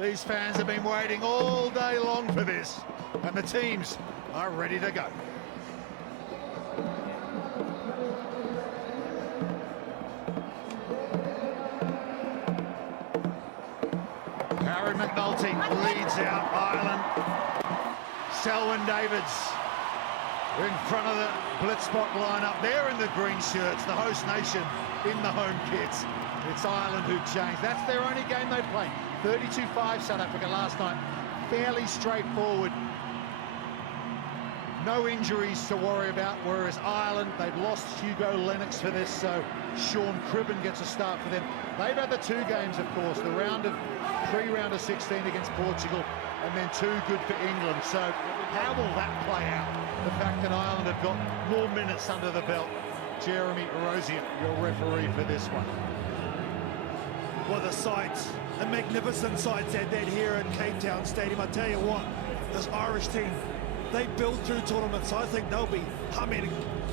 These fans have been waiting all day long for this, and the teams are ready to go. Harry McNulty leads out Ireland. Selwyn Davids in front of the Blitzbok lineup. They're in the green shirts, the host nation in the home kits. It's Ireland who changed. That's their only game they've played. 32-5 South Africa last night. Fairly straightforward. No injuries to worry about, whereas Ireland, they've lost Hugo Lennox for this, so Sean Cribben gets a start for them. They've had the two games, of course, the pre-round of 16 against Portugal, and then two good for England. So how will that play out? The fact that Ireland have got more minutes under the belt. Jeremy Rosian, your referee for this one. Well, the sights, the magnificent sights at that here in Cape Town Stadium. I tell you what, this Irish team, they build through tournaments, so I think they'll be humming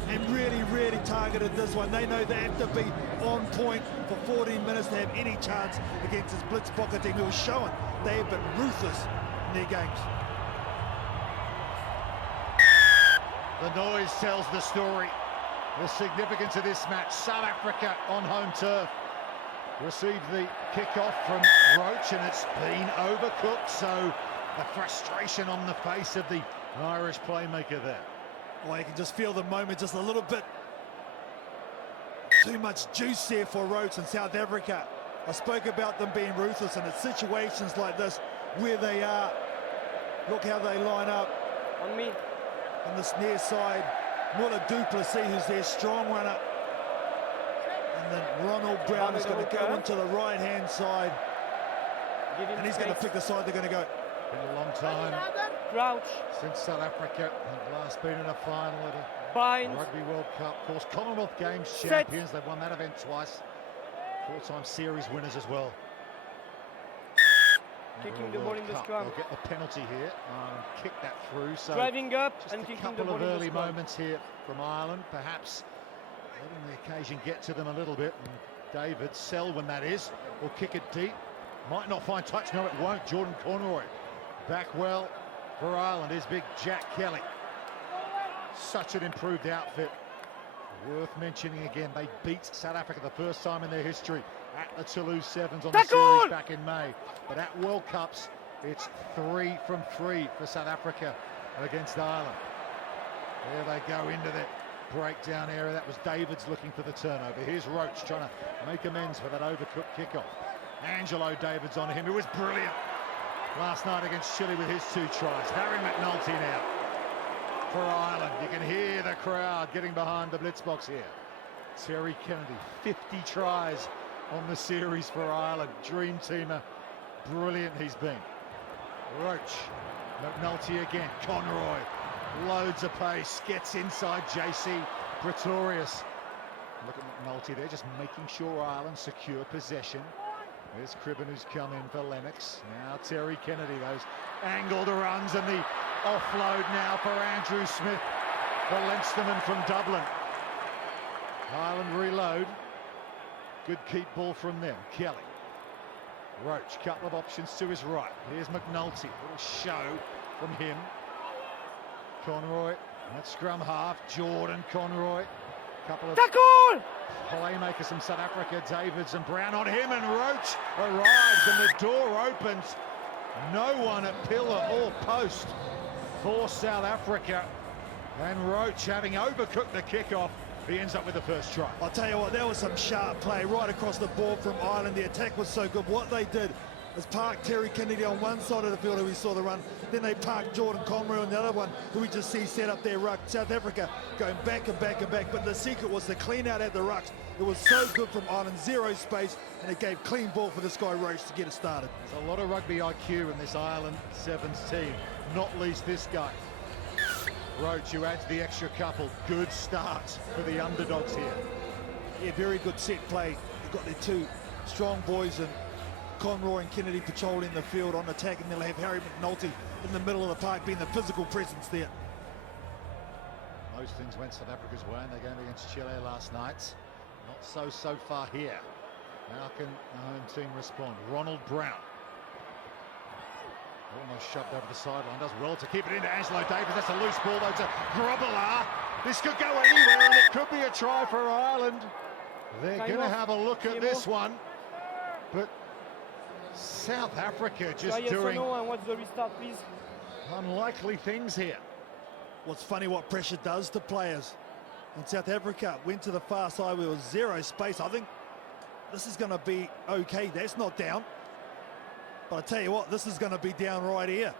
and really targeted this one. They know they have to be on point for 14 minutes to have any chance against this Blitzbok team who is showing they have been ruthless in their games. The noise tells the story. The significance of this match. South Africa on home turf received the kick-off from Roach, and it's been overcooked, so the frustration on the face of the Irish playmaker there. Well, you can just feel the moment, just a little bit too much juice there for Roach in South Africa. I spoke about them being ruthless, and it's situations like this where they are. Look how they line up. On me. On this near side, Muller du Plessis, who's their strong runner. And then Ronald Brown is going to go into the right-hand side. And he's going to pick the side they're going to go. Been a long time since South Africa have last been in a final at a Rugby World Cup. Of course, Commonwealth Games champions. They've won that event twice. Four-time series winners as well. Kicking the ball in the scrum. They'll get the penalty here. Kick that through. So driving up just and a kicking couple the ball of in the early scrum. moments here from Ireland, perhaps letting the occasion get to them a little bit. And David Selwyn, that is, will kick it deep. Might not find touch. No, it won't. Jordan Conroy back well for Ireland is big Jack Kelly. Such an improved outfit. Worth mentioning again, they beat South Africa the first time in their history at the RWC7s on the series back in May. But at World Cups, it's 3 from 3 for South Africa against Ireland. There they go into the breakdown area. That was Davids looking for the turnover. Here's Roach trying to make amends for that overcooked kickoff. Angelo Davids on him, who was brilliant last night against Chile with his 2 tries. Harry McNulty now for Ireland. You can hear the crowd getting behind the Blitzboks here. Terry Kennedy, 50 tries on the series for Ireland. Dream teamer, brilliant he's been. Roach, McNulty again, Conroy, loads of pace, gets inside JC Pretorius. Look at McNulty there, just making sure Ireland secure possession. There's Cribben who's come in for Lennox. Now Terry Kennedy, those angled runs, and the offload now for Andrew Smith, the Leinsterman from Dublin. Ireland reload. Good keep ball from them. Kelly. Roach, couple of options to his right. Here's McNulty, a little show from him. Conroy, that scrum half. Jordan Conroy. Couple of playmakers from South Africa, Davids and Brown on him, and Roach arrives and the door opens. No one at pillar or post for South Africa, and Roach, having overcooked the kickoff, he ends up with the first try. I'll tell you what, that was some sharp play right across the board from Ireland. The attack was so good. What they did is park Terry Kennedy on one side of the field who we saw the run, then they parked Jordan Conroy on the other one who we just see set up their ruck. South Africa going back and back and back, but the secret was the clean out at the rucks. It was so good from Ireland, 0 space, and it gave clean ball for this guy Roach to get it started. There's a lot of rugby IQ in this Ireland Sevens team, not least this guy. Roach, who adds the extra couple. Good start for the underdogs here. Yeah, very good set play. They've got their 2 strong boys, and Conroy and Kennedy patrolling the field on attack, and they'll have Harry McNulty in the middle of the park being the physical presence there. Most things went South Africa's way in their game against Chile last night. Not so far here. How can the home team respond? Ronald Brown. Almost shoved over the sideline, does well to keep it into Angelo Davis. That's a loose ball though to Grobbelaar. This could go anywhere and it could be a try for Ireland. They're going to have a look at this one. But South Africa just Yes doing or no, and what's the restart, please? unlikely things here. What's funny what pressure does to players. And South Africa went to the far side with zero space. I think this is going to be okay. That's not down. But I tell you what, this is going to be down right here.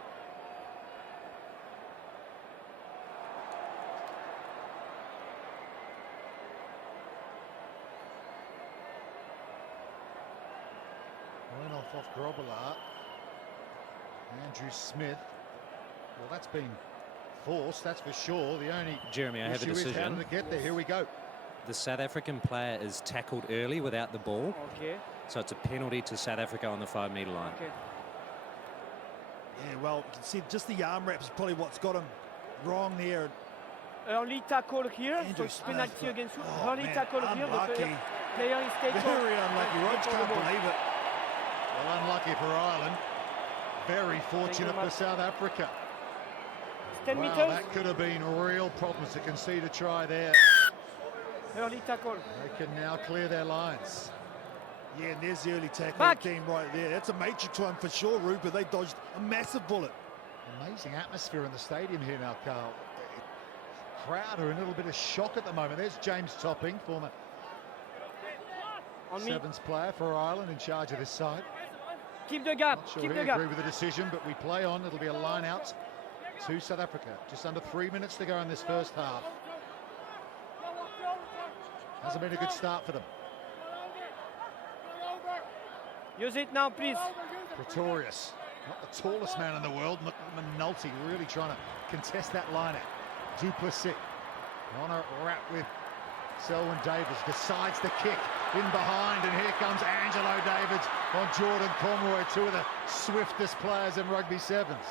Went off Grobbelaar. Andrew Smith. Well, that's been forced, that's for sure. The only Jeremy, I have a issue is how decision. did it get there? Here we go. The South African player is tackled early without the ball, Okay. so it's a penalty to South Africa on the 5-metre line. Okay. Yeah, well, you can see just the arm wraps is probably what's got him wrong there. Early tackle here, so Andrew it's Smith. penalty against you. Oh, Early man, tackle here, the unlucky. player is taken. Very unlucky. Rog can't believe it. Well, unlucky for Ireland. Very fortunate for much. South Africa. It's 10 Wow, meters. that could have been real problems to concede a try there. Early tackle. They can now clear their lines. Yeah, and there's the early tackle Back. team right there. That's a matrix one for sure, Rupert. They dodged a massive bullet. Amazing atmosphere in the stadium here now, Carl. Crowd are in a little bit of shock at the moment. There's James Topping, former On me. Sevens player for Ireland, in charge of this side. Keep the gap. Not sure Keep he'll the gap. agree with the decision, but we play on. It'll be a line out to South Africa. Just under 3 minutes to go in this first half. Hasn't been a good start for them. Use it now, please. Pretorius, not the tallest man in the world. McNulty really trying to contest that line out. Duplessis on a wrap with Selwyn Davis, decides to kick in behind, and here comes Angelo Davids on Jordan Conroy, two of the swiftest players in rugby sevens.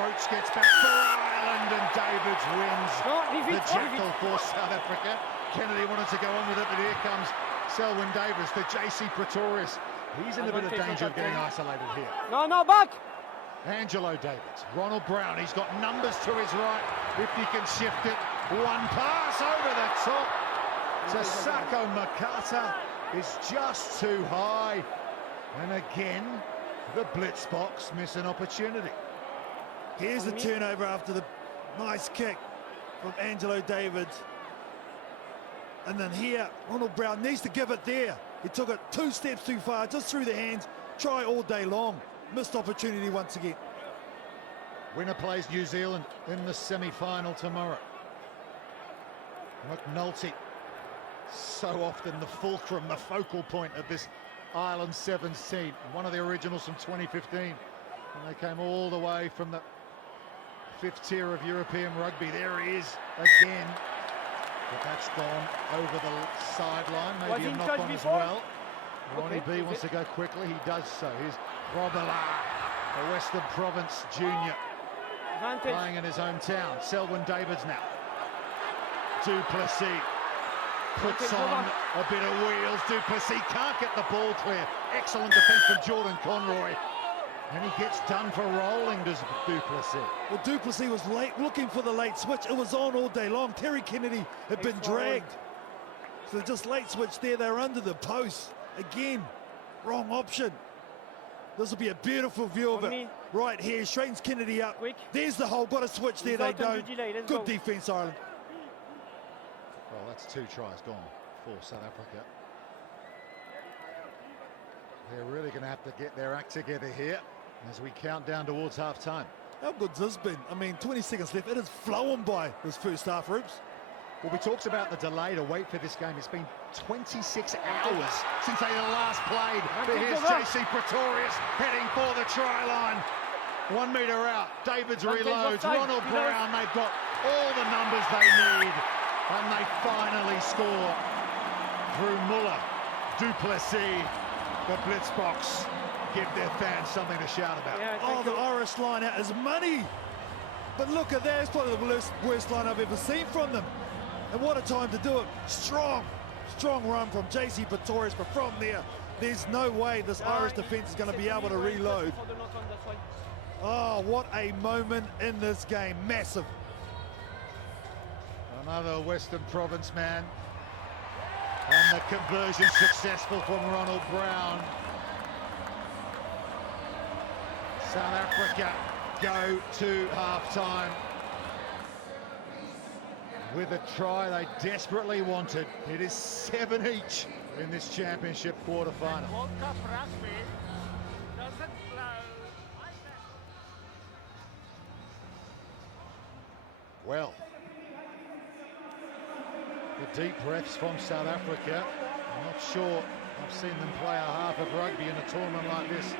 Roach gets back for Ireland, and Davids wins No, leave the it. jackal for South Africa. Kennedy wanted to go on with it, but here comes Selwyn Davis, the JC Pretorius. He's in a bit of danger of getting isolated here. No, no, back. Angelo Davids, Ronald Brown, he's got numbers to his right if he can shift it. One pass over the top to Sako Makata is just too high. And again, the blitz box miss an opportunity. Here's the turnover after the nice kick from Angelo Davids. And then here, Ronald Brown needs to give it there. He took it 2 steps too far, just through the hands. Try all day long. Missed opportunity once again. Winner plays New Zealand in the semi-final tomorrow. McNulty, so often the fulcrum, the focal point of this Ireland Sevens team. One of the originals from 2015. And they came all the way from the 5th tier of European rugby. There he is again. But that's gone over the sideline. Maybe a knock on as well. Ronnie B wants to go quickly. He does so. Here's Grobbelaar, the Western Province junior, playing in his hometown. Selwyn Davids now. Duplessis puts on a bit of wheels. Duplessis can't get the ball clear. Excellent defence from Jordan Conroy. And he gets done for rolling, does Duplessis. Well, Duplessis was late, looking for the late switch. It was on all day long. Terry Kennedy had been dragged. So just late switch there. They're under the post. Again, wrong option. This will be a beautiful view of it. Right here, straightens Kennedy up. Quick. There's the hole. Got a switch there. They don't. Good defence, Ireland. Well, that's 2 tries gone for South Africa. They're really going to have to get their act together here as we count down towards half-time. How good's this been? I mean, 20 seconds left. It is flowing by this first half, Roops. Well, we talked about the delay to wait for this game. It's been 26 hours since they last played. But here's JC Pretorius heading for the try line. 1 metre out. Davids reloads. Ronald Brown, they've got all the numbers they need. And they finally score through Muller. Duplessis, the blitz box, give their fans something to shout about. Oh, the Irish line out is money. But look at that. It's probably the worst line I've ever seen from them. And what a time to do it. Strong run from JC Pretorius. But from there, There's no way this Irish defence is going to be able to reload. Oh, what a moment in this game. Massive. Another Western Province man. And the conversion successful from Ronald Brown. South Africa go to half-time with a try they desperately wanted. It is 7 each in this championship quarter-final. Well, the deep breaths from South Africa. I'm not sure I've seen them play a half of rugby in a tournament like this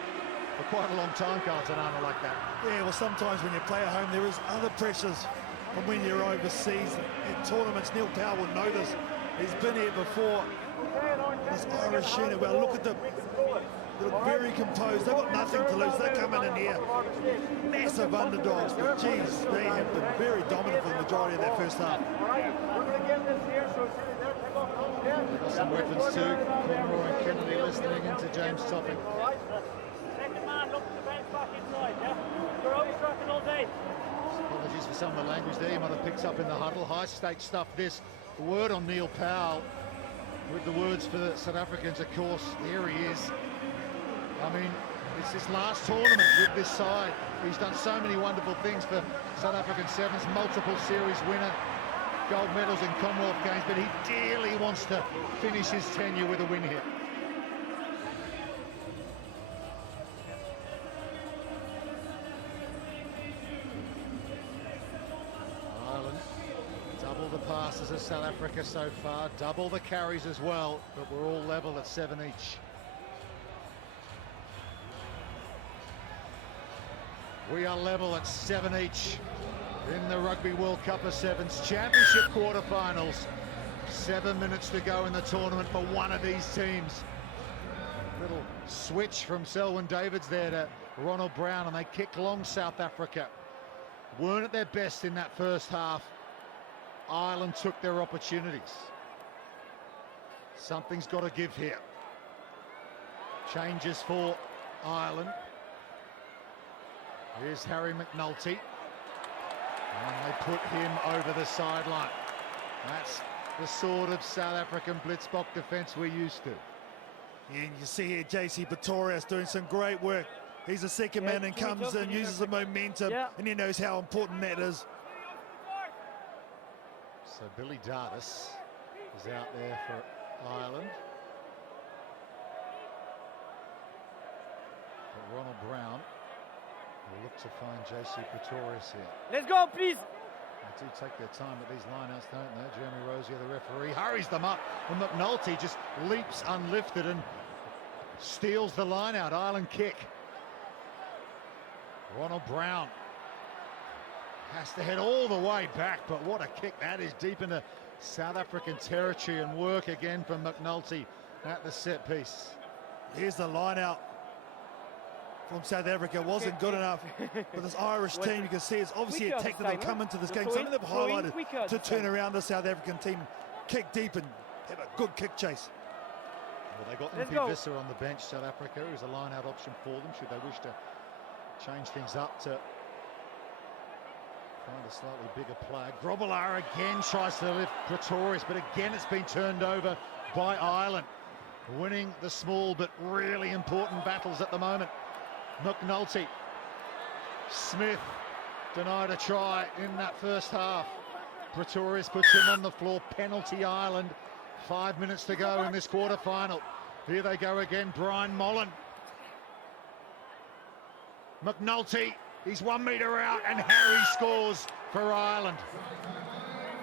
for quite a long time, Carlton Arnold, like that. Yeah, well, sometimes when you play at home, there is other pressures from when you're overseas. In tournaments, Neil Powell will know this. He's been here before. This Irish unit, well, look at them. They're very composed. They've got nothing to lose. They're coming in here. Massive underdogs, but geez, they have been very dominant for the majority of that first half. They've got some weapons too. Conroy and Kennedy listening into James Topping. Apologies for some of the language there you might have picked up in the huddle. High stakes stuff this. The word on Neil Powell with the words for the South Africans, of course. There he is. I mean, it's his last tournament with this side. He's done so many wonderful things for South African Sevens, multiple series winner, gold medals in Commonwealth Games, but he dearly wants to finish his tenure with a win here. Ireland, double the passes of South Africa so far, double the carries as well, but we're all level at 7 each. We are level at 7 each in the Rugby World Cup of Sevens Championship quarterfinals. 7 minutes to go in the tournament for one of these teams. Little switch from Selwyn Davids there to Ronald Brown, and they kick long South Africa. Weren't at their best in that first half. Ireland took their opportunities. Something's got to give here. Changes for Ireland. Here's Harry McNulty, and they put him over the sideline. That's the sort of South African blitzbox defence we're used to. Yeah, and you see here JC Pretorius doing some great work. He's the second man and comes in, uses the momentum, and he knows how important that is. So Billy Dardis is out there for Ireland. But Ronald Brown will look to find JC Pretorius here. Let's go, please. They do take their time at these lineouts, don't they? Jeremy Rosier, the referee, hurries them up, and McNulty just leaps unlifted and steals the lineout. Ireland kick. Ronald Brown has to head all the way back, but what a kick that is, deep into South African territory, and work again from McNulty at the set piece. Here's the lineout from South Africa. Wasn't good enough for this Irish team. You can see it's obviously a tactic they've come into this game. Something they've highlighted to turn around the South African team, kick deep and have a good kick chase. Well, they got Mpi Visser on the bench, South Africa, who's a line-out option for them, should they wish to change things up to find a slightly bigger player. Grobbelaar again tries to lift Pretorius, but again it's been turned over by Ireland. Winning the small but really important battles at the moment. McNulty. Smith denied a try in that first half. Pretorius puts him on the floor. Penalty Ireland. 5 minutes to go in this quarter-final. Here they go again. Brian Mullen. McNulty. He's 1 metre out, and Harry scores for Ireland.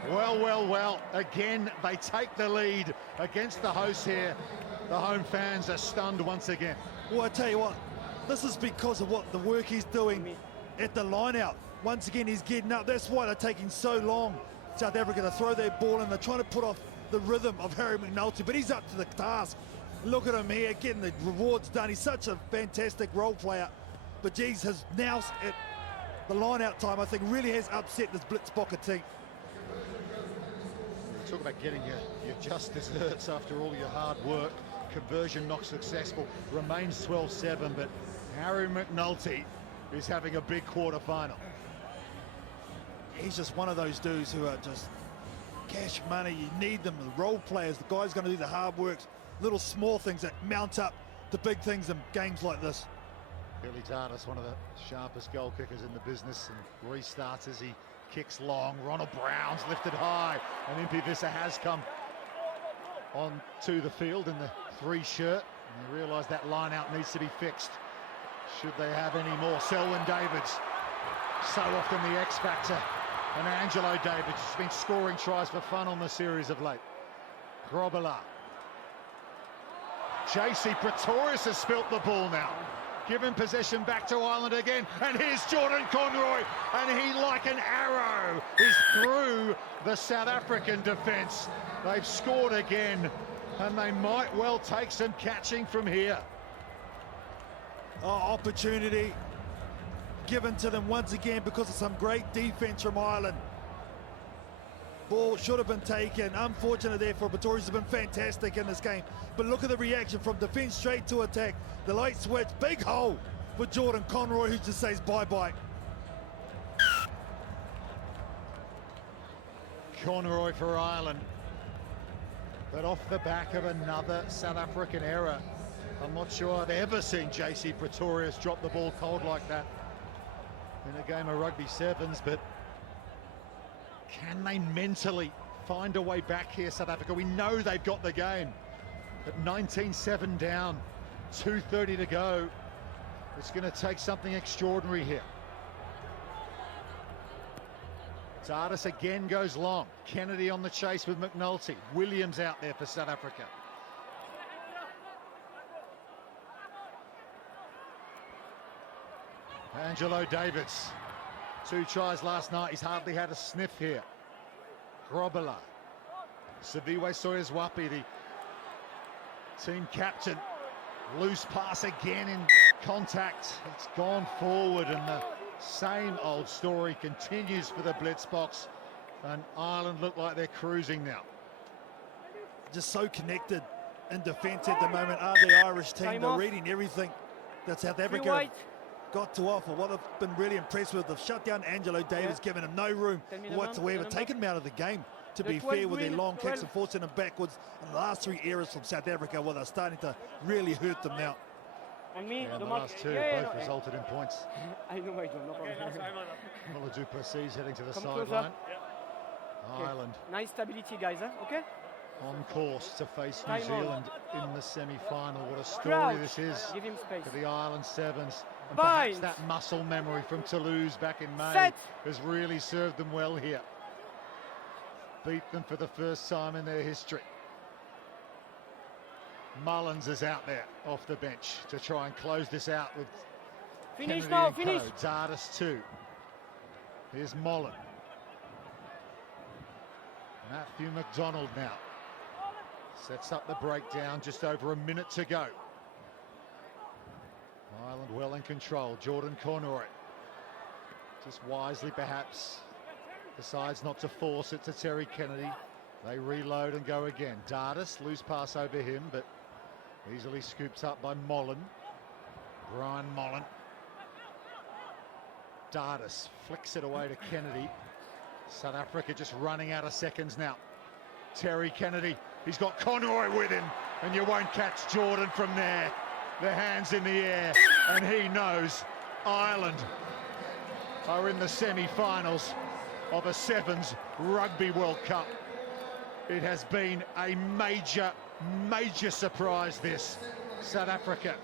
Well, well, well. Again, they take the lead against the hosts here. The home fans are stunned once again. Well, I tell you what, this is because of what the work he's doing at the line-out. Once again, he's getting up. That's why they're taking so long, South Africa, to throw their ball in. They're trying to put off the rhythm of Harry McNulty, but he's up to the task. Look at him here, getting the rewards done. He's such a fantastic role player. But geez, has now at the line-out time, I think, really has upset this Blitzbokker team. Talk about getting your just desserts after all your hard work. conversion not successful, remains 12-7, but Harry McNulty is having a big quarter-final. He's just one of those dudes who are just cash money. You need them, the role players, the guys going to do the hard works, little small things that mount up to big things in games like this. Billy Dardis, one of the sharpest goal kickers in the business, and restarts as he kicks long. Ronald Brown's lifted high, and Impi Vissa has come on to the field in the 3 shirt. And they realise that line out needs to be fixed should they have any more. Selwyn Davids, so often the X factor, and Angelo Davids has been scoring tries for fun on the series of late. Grobela. JC Pretorius has spilt the ball now. Giving possession back to Ireland again, and here's Jordan Conroy, and he, like an arrow, is through the South African defence. They've scored again, and they might well take some catching from here. Oh, opportunity given to them once again because of some great defence from Ireland. Ball should have been taken. Unfortunate there for Pretorius, has been fantastic in this game. But look at the reaction from defence straight to attack. The light switch, big hole for Jordan Conroy, who just says bye-bye. Conroy for Ireland. But off the back of another South African error. I'm not sure I've ever seen JC Pretorius drop the ball cold like that in a game of rugby sevens, but can they mentally find a way back here, South Africa? We know they've got the game, but 19-7 down, 2:30 to go. It's going to take something extraordinary here. Dardis again goes long. Kennedy on the chase with McNulty. Williams out there for South Africa. Angelo Davids, 2 tries last night. He's hardly had a sniff here. Grobela. Siviwe Soyezwapi, the team captain. Loose pass again in contact. It's gone forward, and the same old story continues for the blitz box. And Ireland look like they're cruising now. Just so connected in defence at the moment are the Irish team. They're reading everything that South Africa got to offer. What I've been really impressed with, they've shut down Angelo Davies, given him no room whatsoever, taken him out of the game, to be fair, with their long kicks and forcing them backwards. And the last 3 errors from South Africa, well, they're starting to really hurt them now. Yeah, the last 2 both resulted in points. I know my job, no problem. Muller du Plessis heading to the sideline. Ireland. Nice stability, guys, okay? On course to face New Zealand in the semi-final. What a story this is for the Ireland Sevens. And perhaps that muscle memory from Toulouse back in May has really served them well here. Beat them for the first time in their history. Mullins is out there off the bench to try and close this out with Finish Kennedy now, and finish. Co. Dardis 2. Here's Mollen. Matthew McDonald now. Sets up the breakdown, just over a minute to go. Ireland well in control. Jordan Conroy. Just wisely perhaps decides not to force it to Terry Kennedy. They reload and go again. Dardis, loose pass over him, but easily scooped up by Mollen. Brian Mollen. Dardis flicks it away to Kennedy. South Africa just running out of seconds now. Terry Kennedy, he's got Conroy with him, and you won't catch Jordan from there. The hands in the air, and he knows Ireland are in the semi-finals of a Sevens Rugby World Cup. It has been a major, major surprise, this. South Africa,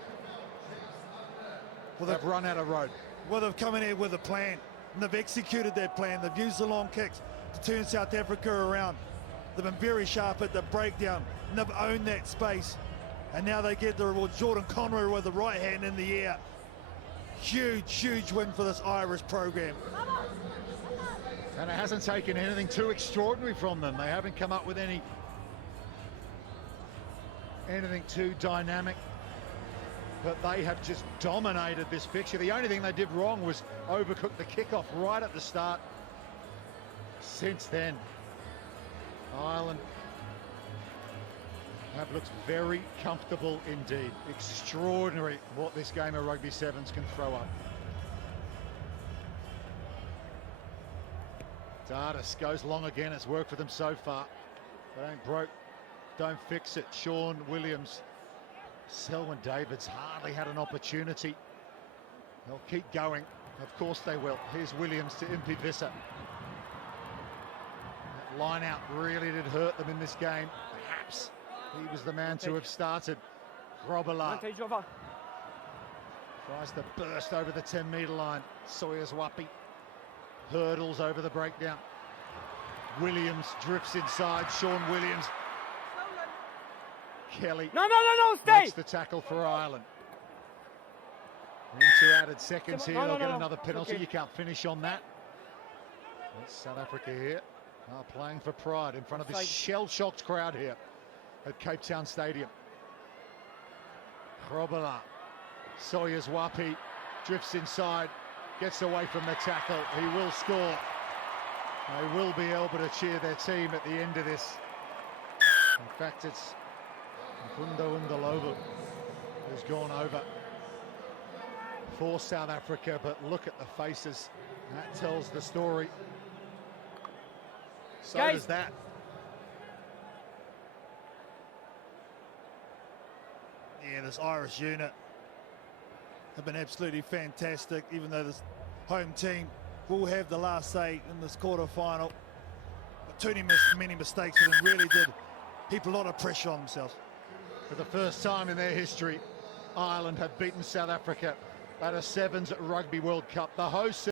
well, they've run out of road. Well, they've come in here with a plan, and they've executed their plan. They've used the long kicks to turn South Africa around. They've been very sharp at the breakdown, and they've owned that space. And now they get the reward. Jordan Conroy with the right hand in the air. Huge, huge win for this Irish program. And it hasn't taken anything too extraordinary from them. They haven't come up with anything too dynamic, but they have just dominated this fixture. The only thing they did wrong was overcook the kickoff right at the start. Since then, Ireland have looked very comfortable indeed. Extraordinary what this game of rugby sevens can throw up. Dardis goes long again. It's worked for them so far. They ain't broke, don't fix it. Sean Williams. Selwyn Davids hardly had an opportunity. They'll keep going. Of course they will. Here's Williams to Impi Visser. That line out really did hurt them in this game. Perhaps he was the man to have started. Grobela Advantage over. tries to burst over the 10-metre line. Sawyer's Wapi hurdles over the breakdown. Williams drifts inside. Sean Williams. Kelly No, stay! makes the tackle for Ireland. Into added seconds here, they'll get another penalty. Okay. You can't finish on that. That's South Africa here, playing for pride in front of this Offside. shell-shocked crowd here at Cape Town Stadium. Grobela, Sawyer's Wapi drifts inside, gets away from the tackle. He will score. They will be able to cheer their team at the end of this. In fact, it's Mfundo Undalovu who's gone over for South Africa, but look at the faces. That tells the story. So Guys. does that. Yeah, this Irish unit have been absolutely fantastic, even though this home team will have the last say in this quarter-final. But too many mistakes for them really did heap a lot of pressure on themselves. For the first time in their history, Ireland have beaten South Africa at a Sevens Rugby World Cup. The hosts